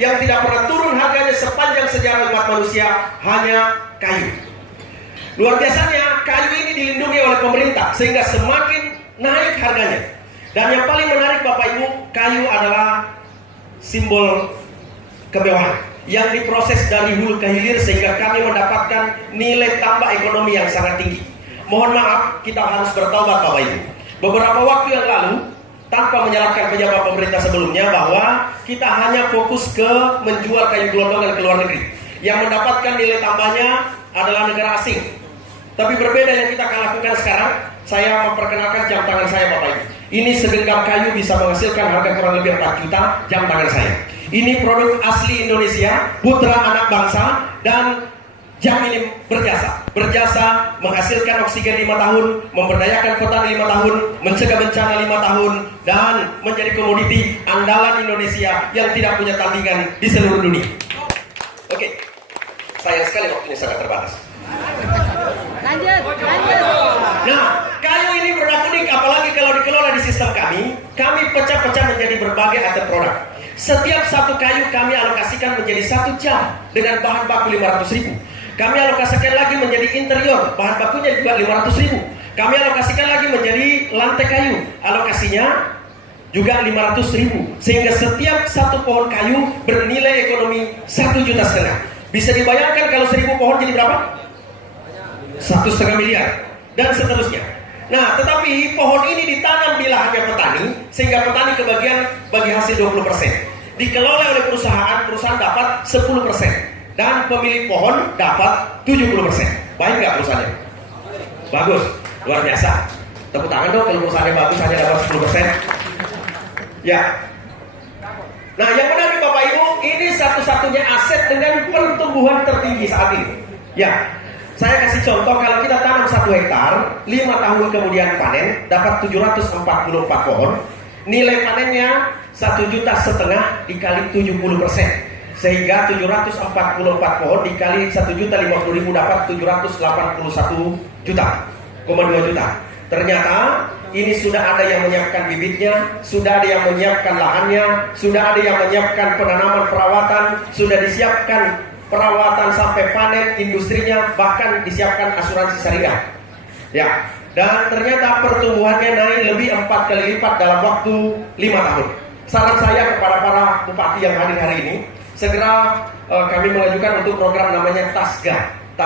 yang tidak pernah turun harganya sepanjang sejarah umat manusia, hanya kayu. Luar biasanya, kayu ini dilindungi oleh pemerintah sehingga semakin naik harganya. Dan yang paling menarik Bapak Ibu, kayu adalah simbol kemewahan yang diproses dari hulu ke hilir sehingga kami mendapatkan nilai tambah ekonomi yang sangat tinggi. Mohon maaf, kita harus bertobat Bapak Ibu. Beberapa waktu yang lalu, tanpa menyalahkan pejabat pemerintah sebelumnya, bahwa kita hanya fokus ke menjual kayu gelondongan ke luar negeri. Yang mendapatkan nilai tambahnya adalah negara asing. Tapi berbeda yang kita lakukan sekarang. Saya memperkenalkan jam tangan saya Bapak Ibu. Ini segenggam kayu bisa menghasilkan harga kurang lebih 4 juta jam tangan saya. Ini produk asli Indonesia, putra anak bangsa, dan jam ini berjasa menghasilkan oksigen 5 tahun, memberdayakan petani 5 tahun, mencegah bencana 5 tahun, dan menjadi komoditi andalan Indonesia yang tidak punya tandingan di seluruh dunia. Oke, sayang sekali waktunya sangat terbatas. Lanjut. Nah, kayu ini produk unik, apalagi kalau dikelola di sistem kami pecah-pecah menjadi berbagai item produk. Setiap satu kayu kami alokasikan menjadi 1 jam dengan bahan baku 500.000. Kami alokasikan lagi menjadi interior, bahan bakunya juga 500.000. Kami alokasikan lagi menjadi lantai kayu, alokasinya juga 500.000. Sehingga setiap satu pohon kayu bernilai ekonomi 1,5 juta. Bisa dibayangkan kalau 1.000 pohon jadi berapa? 1,5 miliar. Dan seterusnya. Nah, tetapi pohon ini ditanam di lahannya petani, sehingga petani kebagian bagi hasil 20%. Dikelola oleh perusahaan dapat 10%. Dan pemilik pohon dapat 70%. Baik nggak perusahaannya? Bagus, luar biasa. Tepuk tangan dong kalau perusahaannya bagus hanya dapat 10%. Ya. Nah, yang menarik Bapak Ibu, ini satu-satunya aset dengan pertumbuhan tertinggi saat ini. Ya. Saya kasih contoh, kalau kita tanam 1 hektar, 5 tahun kemudian panen, dapat 744 pohon. Nilai panennya 1,5 juta dikali 70%. Sehingga 744 pohon dikali 1.050.000 dapat 781 juta, 2 juta. Ternyata ini sudah ada yang menyiapkan bibitnya, sudah ada yang menyiapkan lahannya, sudah ada yang menyiapkan penanaman perawatan, sudah disiapkan perawatan sampai panen, industrinya, bahkan disiapkan asuransi syariah. Ya, dan ternyata pertumbuhannya naik lebih 4 kali lipat dalam waktu 5 tahun. Saran saya kepada para bupati yang hadir hari ini, segera kami mengajukan untuk program namanya TASGA.